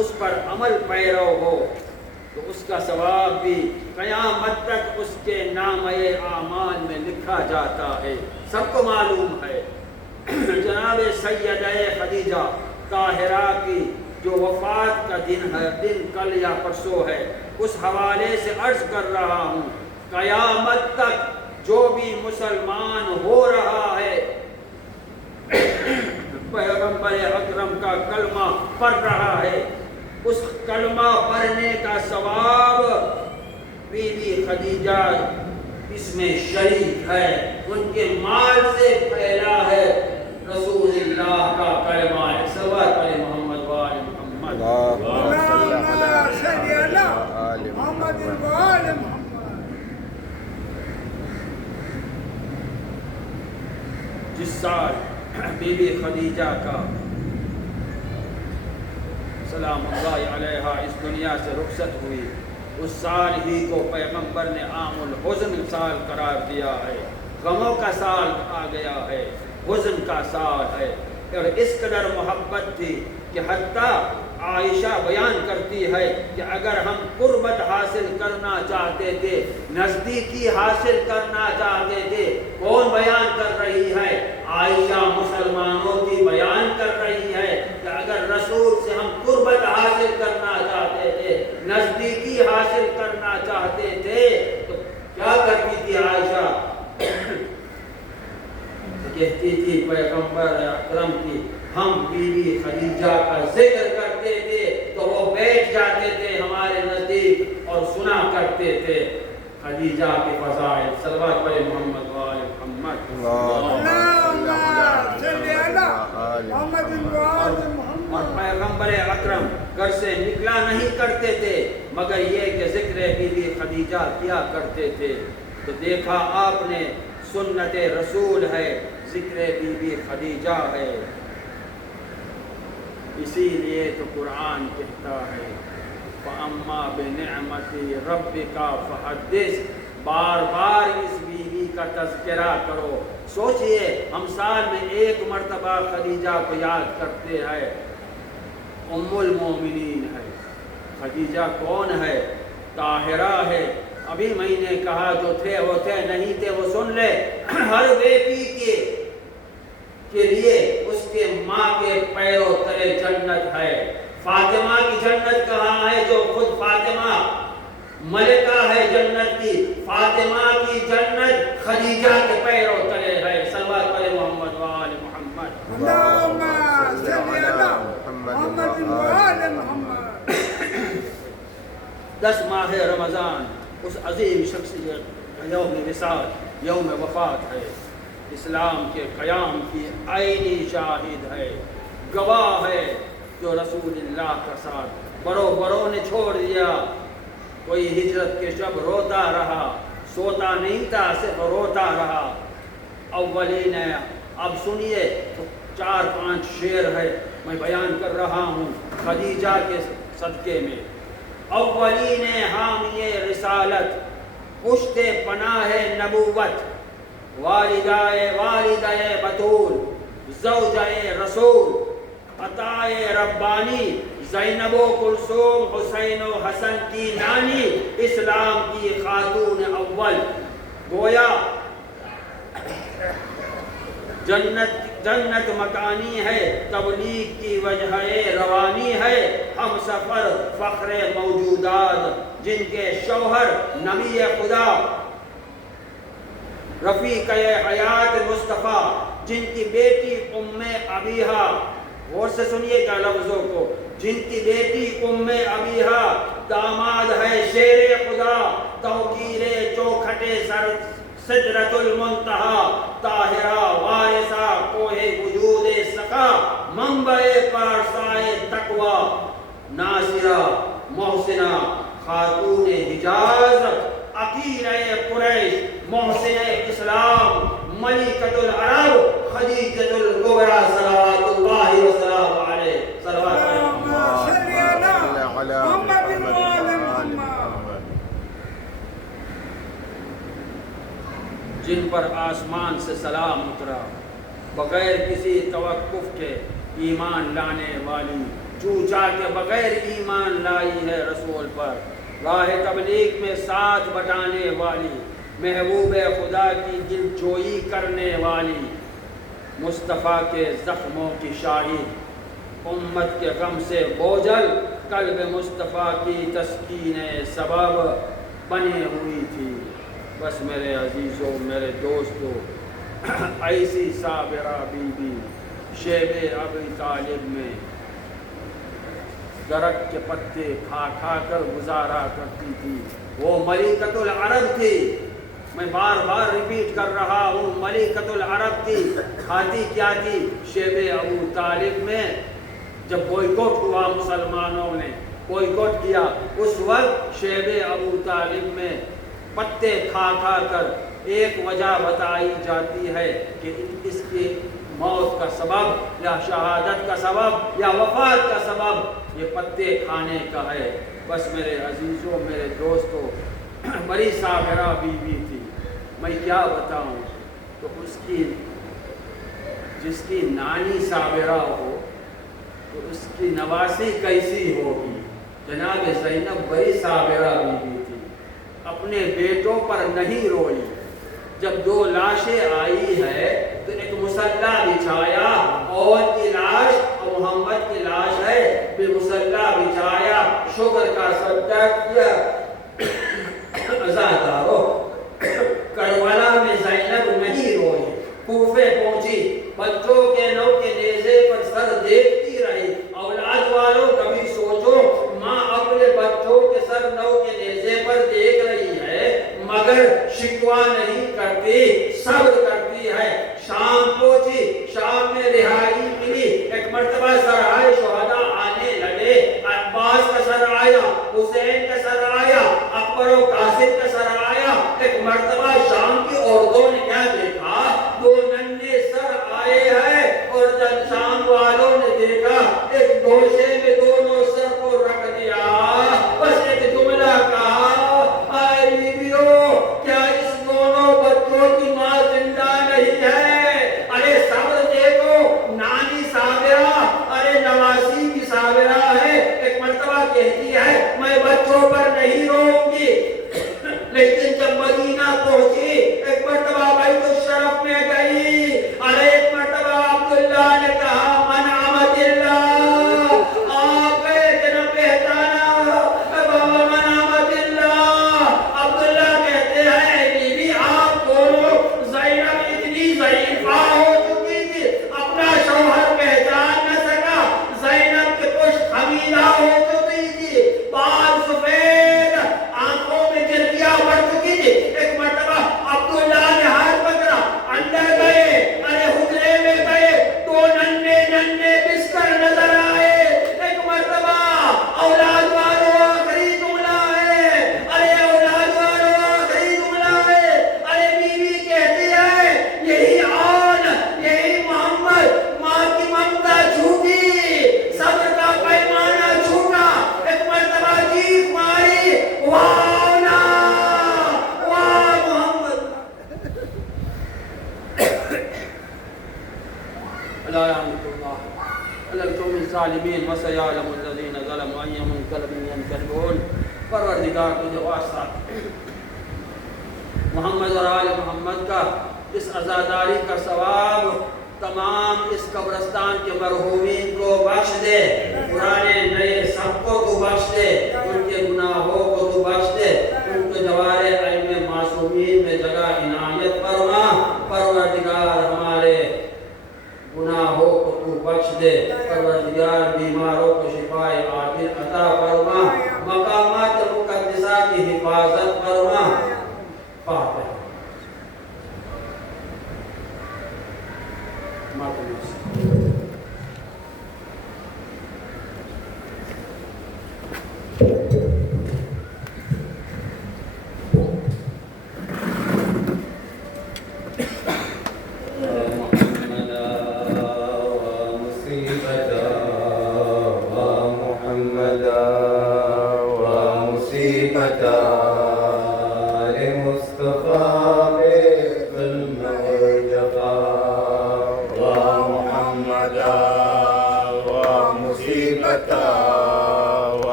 اس پر عمل پیرو ہو تو اس کا ثواب بھی قیامت تک اس کے نامۂ اعمال میں لکھا جاتا ہے۔ سب کو معلوم ہے جناب سیدہ خدیجہ طاہرہ کی جو وفات کا دن ہے، دن کل یا پرسوں ہے، اس حوالے سے عرض کر رہا ہوں، قیامت تک جو بھی مسلمان ہو رہا ہے پیغمبر اکرم کا کلمہ پڑھ رہا ہے، اس کلمہ پڑھنے کا ثواب بی بی خدیجہ اس میں شریک ہے، ان کے مال سے پھیلا ہے رسول اللہ کا کلمہ ہے۔ صلوات علی محمد وآل محمد۔ اللهم صل على محمد وآل محمد۔ جس سال بی بی خدیجہ کا سلام اللہ علیہا اس دنیا سے رخصت ہوئی، اس سال ہی کو پیغمبر نے عام الحزن سال قرار دیا ہے، غموں کا سال آ گیا ہے، حزن کا سال ہے، اور اس قدر محبت تھی کہ حتیٰ عائشہ بیان کرتی ہے کہ اگر ہم قربت حاصل کرنا چاہتے تھے، نزدیکی حاصل کرنا چاہتے تھے، کون بیان کر رہی ہے؟ عائشہ مسلمانوں کی بیان کر رہی ہے کہ اگر رسول سے ہم قربت حاصل کرنا چاہتے تھے، نزدیکی حاصل کرنا چاہتے تھے تو کیا کرتی تھی عائشہ؟ کہتی تھی پیغمبر اکرم کی ہم بی بی خدیجہ کا ذکر کرتے تھے تو وہ بیٹھ جاتے تھے ہمارے نزدیک اور سنا کرتے تھے خدیجہ کے فضائل۔ صلوات علی محمد وآل محمد۔ اللهم صل على محمد وآل محمد۔ اور پیغمبر اکرم گھر سے نکلا نہیں کرتے تھے مگر یہ کہ ذکر بی بی خدیجہ کیا کرتے تھے، تو دیکھا آپ نے سنت رسول ہے، ذکر بی بی خدیجہ ہے، اسی لیے تو قرآن کہتا ہے فَأَمَّا بِنِعْمَتِ رَبِّكَ فَحَدِّثْ، بار بار اس بیوی کا تذکرہ کرو۔ سوچئے ہم سال میں ایک مرتبہ خدیجہ کو یاد کرتے ہیں، ام المومنین ہے۔ خدیجہ کون ہے؟ طاہرہ ہے۔ ابھی میں نے کہا جو تھے وہ تھے، نہیں تھے وہ سن لے۔ ہر بیٹی کے لیے اس کے ماں کے پیروں تلے جنت ہے۔ فاطمہ کی جنت کہاں ہے؟ جو خود فاطمہ ملکہ ہے جنت کی، فاطمہ کی جنت خدیجہ کے پیروں تلے ہے۔ صلوات علی محمد وآل محمد۔ اللهم صل على محمد وآل محمد۔ 10 ماہ رمضان اس عظیم شخصیت یوم وصال، یوم وفات ہے، اسلام کے قیام کی عینی شاہد ہے، گواہ ہے، جو رسول اللہ کا ساتھ بروں نے چھوڑ دیا۔ کوئی ہجرت کے شب روتا رہا، سوتا نہیں تھا، صرف روتا رہا۔ اولین ہے، اب سنیے 4-5 شعر ہے میں بیان کر رہا ہوں خدیجہ کے صدقے میں۔ اولین حامی رسالت، پشت پناہ نبوت، والدہ بطول، زوجہ رسول، عطائے ربانی، زینب و کلثوم، حسین و حسن کی نانی، اسلام کی خاتون اول۔ گویا جنت مکانی ہے، تبلیغ کی وجہ روانی ہے، ہم سفر فخر موجودات، جن کے شوہر نبی خدا رفیق حیات مصطفیٰ، جن کی بیٹی ام ابیہا، غور سے سنیے گا لفظوں کو، جن کی بیٹی ام ابیہا داماد ہے شیر خدا، توقیر چوکھٹے سدرۃ المنتہا، طاہرہ وارثہ کوہ وجود سقا، منبع پارسائے تقوی، ناصرہ محسنہ خاتون حجاز، عقیلہ قریش، محسن اسلام، ملکۃ العرب، خدیجۃ الکبریٰ، صلوات اللہ وسلام علیہ۔ اللهم صل على محمد وآل محمد۔ جن پر آسمان سے سلام اترا بغیر کسی توقف کے، ایمان لانے والی چوچا کے بغیر ایمان لائی ہے رسول پر، راہ تبلیغ میں ساتھ بٹانے والی، محبوب خدا کی دل جوئی کرنے والی، مصطفیٰ کے زخموں کی شاہد، امت کے غم سے بوجھل قلب مصطفیٰ کی تسکین سبب بنے ہوئی تھی۔ بس میرے عزیزوں، میرے دوستوں، ایسی صابرہ بی بی شیب ابی طالب میں درخت کے پتے کھا کھا کر گزارا کرتی تھی۔ وہ ملکۃ العرب تھی، میں بار بار ریپیٹ کر رہا ہوں، ملکۃ العرب تھی۔ کھاتی کیا تھی؟ شیب ابو طالب میں جب بوائکاٹ ہوا، مسلمانوں نے بوائکاٹ کیا، اس وقت شیب ابو طالب میں پتے کھا کھا کر ایک وجہ بتائی جاتی ہے کہ اس کی موت کا سبب یا شہادت کا سبب یا وفات کا سبب یہ پتے کھانے کا ہے۔ بس میرے عزیزوں، میرے دوستوں، بڑی صابرہ بیوی تھی، میں کیا بتاؤں۔ تو اس کی جس کی نانی صابرہ ہو تو اس کی نواسی کیسی ہوگی؟ جناب زینب بڑی صابرہ بیوی تھی، اپنے بیٹوں پر نہیں روئی۔ جب 2 لاشیں آئی ہے تو ایک مصلی بچھایا، اور کی لاش اور محمد کی لاش ہے، پھر مصلی بچھایا، شکر کا سجدہ کیا۔ عزادارو، کربلا میں زینب نہیں روئی، کوفے پہنچی، بچوں کے نو کے نیزے پر سر دیکھتی رہی۔ اولاد والوں کبھی سوچو، ماں اپنے بچوں کے سر نو کے نیزے پر دیکھ رہی ہے مگر شکوہ نہیں کرتی، صبر کرتی ہے۔ شام پہنچی، شام میں رہائی ملی، ایک مرتبہ سرائے شہداء آنے لگے، عباس کا سر آیا، حسین کا سر آیا، اکبر و قاسم کا سر آیا۔ ایک مرتبہ شام کی عورتوں نے کیا دیکھا؟ 2 ننھے سر آئے ہیں، اور جب شام والوں نے دیکھا ایک گوشے میں دونوں سر کو رکھ دیا، بس ایک جملہ کہا، اے بیویوں، کیا اس دونوں بچوں کی ماں زندہ نہیں ہے؟ ارے صبر دیکھو، نانی صابرہ، ارے نواسی کی صابرہ ہے۔ ایک مرتبہ کہتی ہے میں بچوں پر نہیں روؤں گی، لیکن جب مدینہ پہنچی، ایک مرتبہ بیت الشرف میں گئی، ارے ایک مرتبہ عبداللہ نے کہا من عمد اللہ، آپ اتنا پہچانا بابا من عمد اللہ۔ عبداللہ کہتے ہیں بیوی آپ کو زینب اتنی ضعیفہ ہو چکی تھی، اپنا شوہر پہچان نہ سکا، زینب کے پشت خمیدہ ہو چکی تھی، بال سفید، آنکھوں میں جلدیاں بڑھ چکی تھی۔ ایک مرتبہ عبداللہ نے ہاتھ پکڑا، اندر گئے، ارے حجرے میں گئے، 2 ننھے ننھے بستر نظر آئے۔ ایک مرتبہ اولاد والوں آخری جملہ ہے، ارے اولاد والوں آخری جملہ ہے، ارے بیوی کہتی ہے یہی آن، یہی محمد، ماں کی ممتا چھوٹی، صبر کا پیمانہ چھوٹا۔ ایک مرتبہ چیخ ماری، واہ نا، واہ محمد۔ لا يعلمك الله على القوم الظالمين وسيعلم الذين ظلموا أي منقلب ينقلبون۔ پروردگار تجھے واسطہ محمد اور آل محمد کا اس عزاداری کا ثواب تمام اس قبرستان کے مرحومین کو بخش دے، پرانے نئے سب کو تو بخش دے، ان کے گناہوں کو تو بخش دے، ان کے جوار ائمہ معصومین میں جگہ عنایت فرما۔ پروردگار ہمارے گناہوں کو تو بخش دے، پروردگار بیماروں کو شفاء عاجل عطا فرما، مقامات مقدسہ کی حفاظت فرما۔ فاتحہ۔ محمد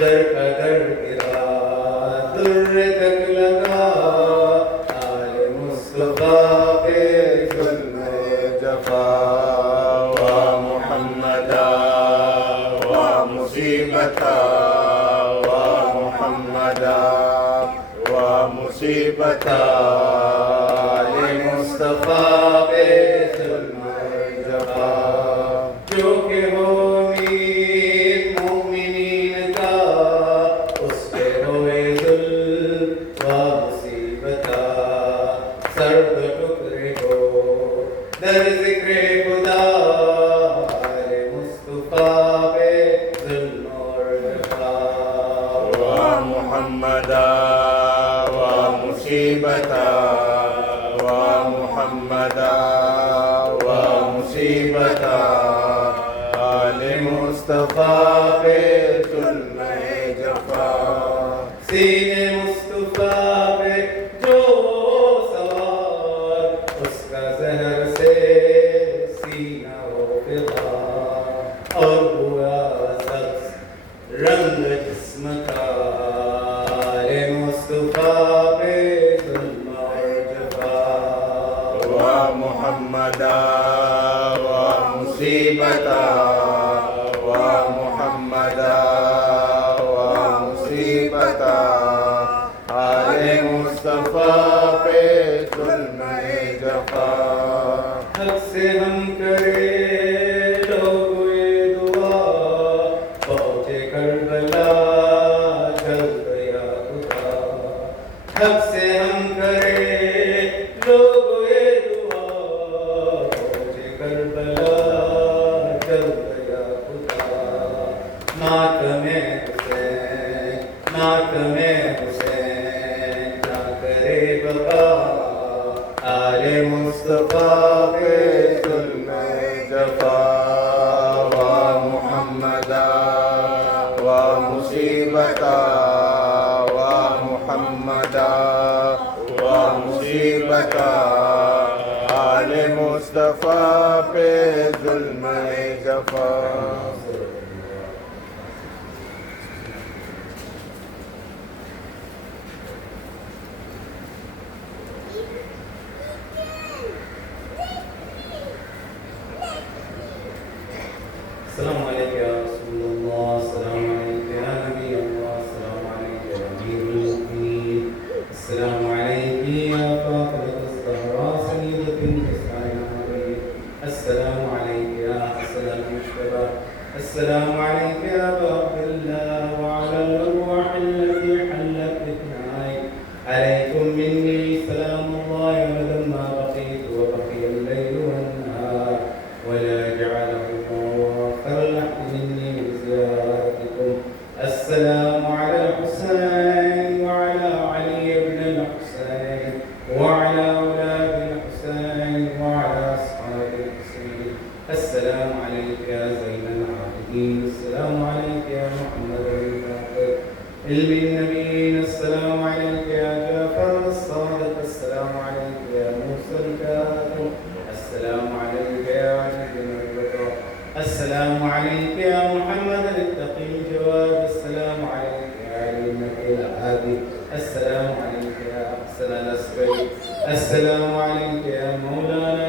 در قدر گرا در تک لگا آل مصطفیٰ پہ ظلم جفا و محمدا و مصیبتا و محمدا و مصیبتا آل مصطفیٰ پہ ظلم جفا جو کہ ہو مصطفیٰ پہ ظلم جفا سینے مصطفیٰ پہ جو سوار اس کا زہر سے سینہ ہو فضا اور ہوا سبز رنگ جسم کا مصطفیٰ پہ ظلم جفا و محمدا و مصیبتا مصطفیٰ پہ ظلم جفا حق سے ہم کرے لوگ یہ دعا پہنچے کربلا جل گیا خدا حق سے ہم کرے لوگ یہ دعا پہنچے کربلا جل گیا خدا ماتم حسین ماتم آل مصطفیٰ پہ ظلم جفا و محمدا و مصیبتا و محمدا و مصیبتا آل مصطفیٰ پہ ظلم جفا السلام علیکم یا رسول اللہ السلام علیکم یا نبی اللہ السلام علیکم یا امیر المؤمنین السلام علیکم یا فاطمة الزہراء سیدۃ النساء العالمین السلام علیکم یا حسن المجتبی السلام علیکم یا ابا عبد اللہ وعلی الارواح التي حلت بثنائك علیکم منی سلام اللہ ولما بقیت وبقی اللیل والنہار ولا جعله السلام على الحسين وعلى علي بن الحسين وعلى أولاد الحسين وعلى أصحاب الحسين السلام عليك يا زين العابدين السلام عليك يا محمد الباقر علم النبيين السلام عليك يا جعفر الصادق السلام عليك يا موسى الكاظم السلام عليك يا علي بن ابي بكر السلام عليك يا محمد التقي الجواد السلام عليك يا علي النبي الهادي السلام عليك يا حسن الأسبي السلام عليك يا مولانا